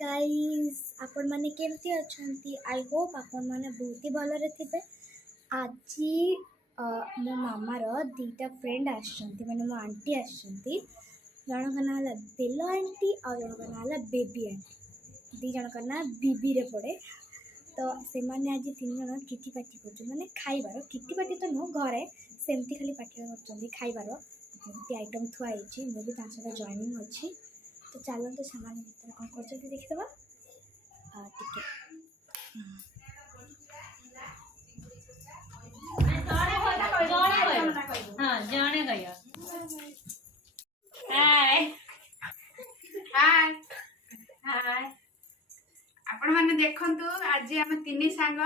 Guys आपण माने केमती अछंती आई होप आपण माने बहुत ही भलरे थिबे। आज मो मामार दीटा फ्रेंड आछंती माने मो आंटी आछंती। जण का नाला बेलो आंटी और जण का नाला बेबी आंटी। दी जण का ना बीबी रे पड़े। तो से माने आज तीन जण किटी पार्टी करछ माने खाइबार किटी पार्टी तो नो घरे सेमती खाली पार्टी करछंती खाइबार बहुत आइटम थुआ आइछि मो भी ता सहित जॉइनिंग अछि। तो चलो तो सामान भीतर कौन कर देखीदबा टिके हाय हाय आपण माने देखंतु आज हम तीन सांग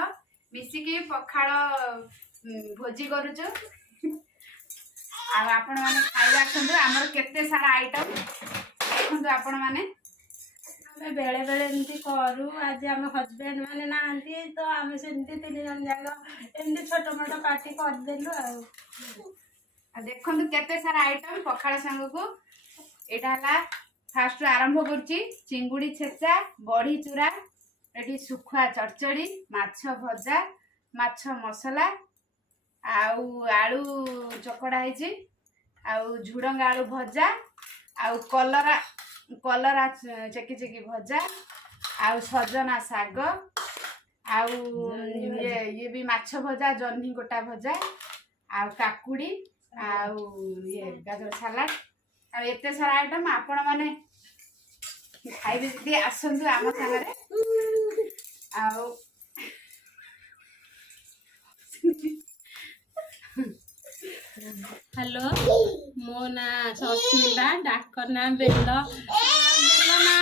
मिसिकी पखाळ भोजी करूछु आ आपण माने खाइबा आछंतु हमर केते सारा आइटम देखंतु आपण माने हमें बेले बेले एमती करू। आज आम हजबैंड माने नांती तो आम सेमती तीन जन जाक एमती छोट मोट पार्टी करदेलु आ देखंतु केते सारा आइटम पखाळ सांग को एटा हला फास्ट आरंभ करछि चिंगुड़ी छेचा बड़ी चूरा एटी सुखुआ चरचड़ी माछ भजा माछ मसला आउ आलू चकड़ा हैछि आउ झुडंग आलू भजा आउ कलरा कलरा चेकी चेकी भजा आउ सजना साग आउ ये भी माछ भजा जन्ही गोटा भजा आउ काकुड़ी आउ ये गाजर सलाड आ एते सारा आइटम आपण माने खाइबे जदी आसंतु आम संगरे आउ हेलो मो ना सस्मिता डाकर ना बेलो बेलो ना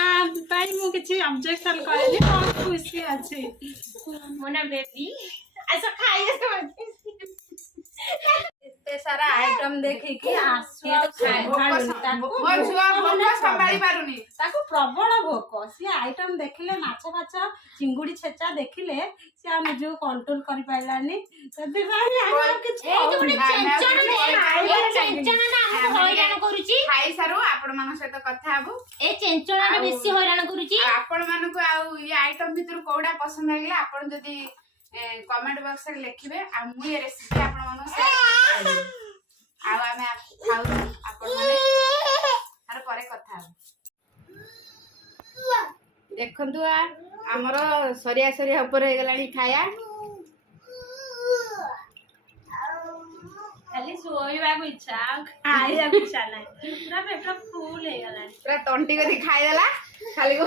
पाई मु किछि ऑब्जेक्शन करेनी बहुत खुशी अछि। मो ना बेबी ऐसा खाइए एते सारा आइटम देखि कि आसु खाइ मो छुआ भोक संभाली पारुनी ताको प्रबल भोक सी आइटम देखिले माछ माछ चिंगुड़ी छेचा देखिले सी हम जो कंट्रोल करि पाइलानी तबे भाई हम किछ ए जो ने चेंचन ने चेंचन ना हम हैरान करूची खाई सारू आपण मान सहित कथा हबु ए चेंचन ने बेसी हैरान करूची आपण मान को आ ये आइटम भीतर कोडा पसंद आइला आपण जदी कमेंट बॉक्स रे लिखिबे आ मु ये रेसिपी आपण मान शेयर करबे आ आमे खाउ आपण माने आर परे कथा हबु देखंतु हमर सरिया सरिया ऊपर हे गलानी खाया खाली सोइबा को इच्छा खाइबा को इच्छा नै पूरा पेट फुल हे गला पूरा तंटी कथि खाइ देला खाली को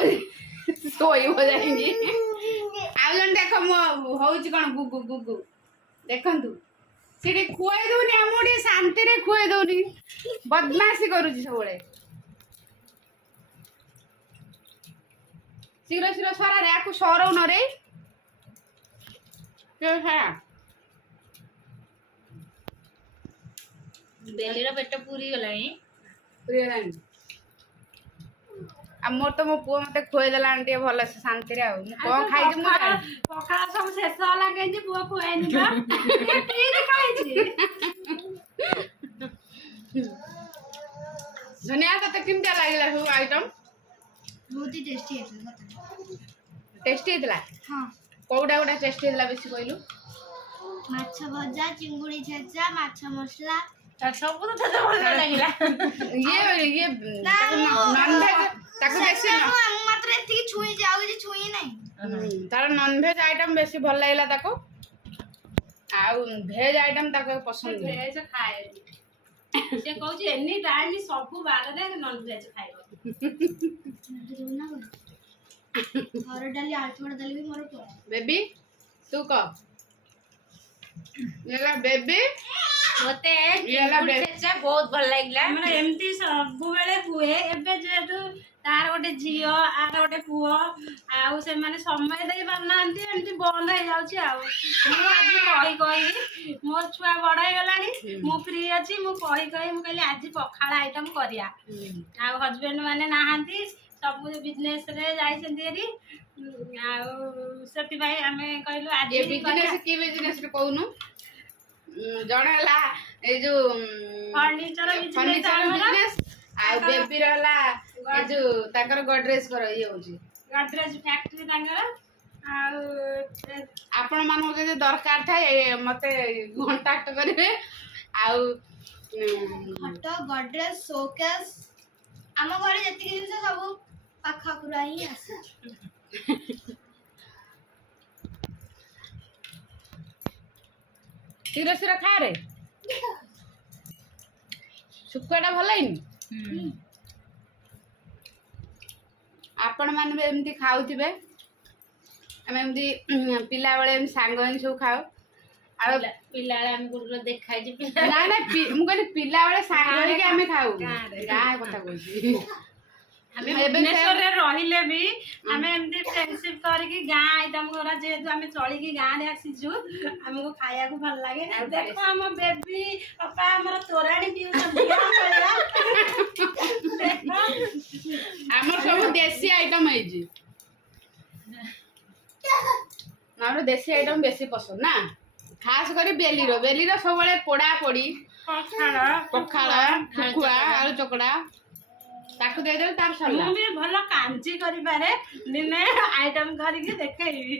सोई हो जाएंगी आ जन देखो मो होउची कोन गुगु गुगु देखंतु सिटी खुआई दोनी हमोडी शांति रे खुआई दोनी बदमाशी करूची सबले शीघ्र शीघ्र सारा रे आकु सरौ न रे के है बेलीर पेट पूरी गलानी प्रियन आ मोर तो मो पुओ मते खुआई देला आंटी भल से शांति रे आ कोन खाइ जे मो पखाड़ा सब शेष होला के जे बुआ खुआइनी बा ठीक खाइ छी धनिया तो किमता लागला हो आइटम बहुत ही टेस्टी है टेस्टी हेतला हां कोडा कोडा टेस्टी हेतला बेसी कहलु माछ भजा चिंगुड़ी छेचा माछ मसला सब तो तते भल लागिला ये नॉन वेज ताको बेसी हम मात्र एती छुई जाउ जे छुई नहीं तार नॉन वेज आइटम बेसी भल लागला ताको आ वेज आइटम ताको पसंद नहीं वेज खाए से कहू जे एनी टाइम सब बार रे नॉन वेज खाइबो हर डाली आलू डाली भी मोर पर बेबी तू को येला बेबी मते येला बेबी छेचा बहुत भल लागिला हमरा एमती सब बेले हुए एबे जेतु तार गोटे झियो आर गोटे पुओ आउ से माने समय दे पारनांती एमती बंद हो जाउची आउ मु आज कहि मोर छुआ बड़ हो गलानी मु फ्री अछि मु कहि मु कहली आज पखाड़ा आइटम करिया आ हस्बैंड माने नाहांती सब बिजनेस रे जाई सेंदेरी आउ सती भाई हमें कहलु आज ये बिजनेस की बिजनेस रे कहूनु जणे हला ए जो फर्नीचर बिजनेस आ बेबी रहला ए जो ताकर गडरेज कर ये होची ଗଡରେଜ ଫ୍ୟାକ୍ଟ୍ରି ତାଙ୍କର। ଆଉ ଆପଣ ମାନଙ୍କୁ ଯଦି ଦରକାର ଥାଏ ମତେ କଣ୍ଟାକ୍ଟ କରିବେ। ଆଉ ଖଟ ଗଡରେଜ ଶୋକେସ୍ ଆମ ଘରେ ଯେତିକି ଜିନିଷ ସବୁ ପାଖାପୁରା ହିଁ ଆସେ। କ୍ଷୀର ଖାରେ ଶୁଖୁଆଟା ଭଲ ହେଇନି? ଆପଣ ମାନେ ବି ଏମିତି ଖାଉଥିବେ। ଆମେ ଏମିତି ପିଲାବେଳେ ଏମିତି ସାଙ୍ଗ ହେଇକି ସବୁ ଖାଉ। ଆଉ ପିଲାବେଳେ ଆମେ ଗୋଟେ ଦେଖାଇଛି ନାଇଁ ନାଇଁ ମୁଁ କହିଲି ପିଲାବେଳେ ସାଙ୍ଗ ହେଇକି ଆମେ ଖାଉ। ଗାଁ କଥା କହୁଛି। ଆମେ ଭୁବନେଶ୍ୱରରେ ରହିଲେ ବି ଆମେ ଏମିତି ଫ୍ରେଣ୍ଡସିପ କରିକି ଗାଁ ଆଇଟମ ଗୁରା ଯେହେତୁ ଆମେ ଚଳିକି ଗାଁରେ ଆସିଛୁ ଆମକୁ ଖାଇବାକୁ ଭଲ ଲାଗେ। ଦେଖ ଆମ ବେବି ବାପା ଆମର ତୋରାଣି ପିଉଛନ୍ତି। ଆମର ସବୁ ଦେଶୀ ଆଇଟମ ହେଇଛି। ଆମର ଦେଶୀ ଆଇଟମ ବେଶୀ ପସନ୍ଦ ନା, ଖାସ କରି ବେଲିର ସବୁବେଳେ ପୋଡା ପୋଡି ପଖାଳ ଶୁଖୁଆ ଆଳୁ ଚକଡା ତାକୁ ଦେଇଦେବେ ତାର ସରିଲା। ମୁଁ ବି ଭଲ କାଞ୍ଜି କରିପାରେ, ଦିନେ ଆଇଟମ କରିକି ଦେଖେଇବି।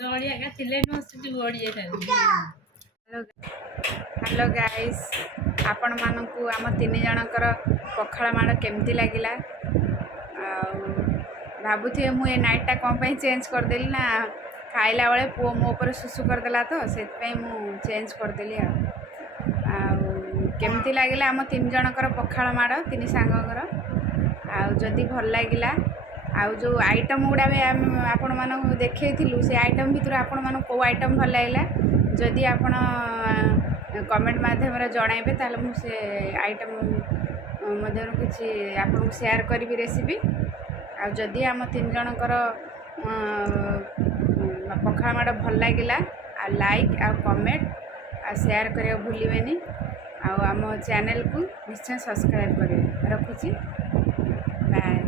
ଦଳି ଆଗା ଥିଲେ ବଢି ଯାଇଥାନ୍ତି। ହ୍ୟାଲୋ ଗାଇସ୍, ଆପଣମାନଙ୍କୁ ଆମ 3 ଜଣଙ୍କର ପଖାଳ ମାଡ଼ କେମିତି ଲାଗିଲା? ଆଉ ଭାବୁଥିବେ ମୁଁ ଏ ନାଇଟ୍ଟା କ'ଣ ପାଇଁ ଚେଞ୍ଜ କରିଦେଲି ନା, ଖାଇଲା ବେଳେ ପୁଅ ମୋ ଉପରେ ସୁସୁ କରିଦେଲା ତ ସେଥିପାଇଁ ମୁଁ ଚେଞ୍ଜ କରିଦେଲି। ଆଉ କେମିତି ଲାଗିଲା ଆମ 3 ଜଣଙ୍କର ପଖାଳ ମାଡ଼ 3 ସାଙ୍ଗଙ୍କର? ଆଉ ଯଦି ଭଲ ଲାଗିଲା, ଆଉ ଯେଉଁ ଆଇଟମ୍ ଗୁଡ଼ା ବି ଆମେ ଆପଣମାନଙ୍କୁ ଦେଖେଇଥିଲୁ ସେ ଆଇଟମ୍ ଭିତରୁ ଆପଣମାନଙ୍କୁ କେଉଁ ଆଇଟମ୍ ଭଲ ଲାଗିଲା ଯଦି ଆପଣ କମେଣ୍ଟ ମାଧ୍ୟମରେ ଜଣାଇବେ ତାହେଲେ ମୁଁ ସେ ଆଇଟମ୍ ମଧ୍ୟରୁ କିଛି ଆପଣଙ୍କୁ ସେୟାର କରିବି ରେସିପି। ଆଉ ଯଦି ଆମ 3 ଜଣଙ୍କର ପଖାଳ ମାଡ଼ ଭଲ ଲାଗିଲା ଆଉ ଲାଇକ୍ ଆଉ କମେଣ୍ଟ ଆଉ ସେୟାର କରିବାକୁ ଭୁଲିବେନି। ଆଉ ଆମ ଚ୍ୟାନେଲକୁ ନିଶ୍ଚୟ ସବସ୍କ୍ରାଇବ୍ କରିବେ। ରଖୁଛି, ବାଏ।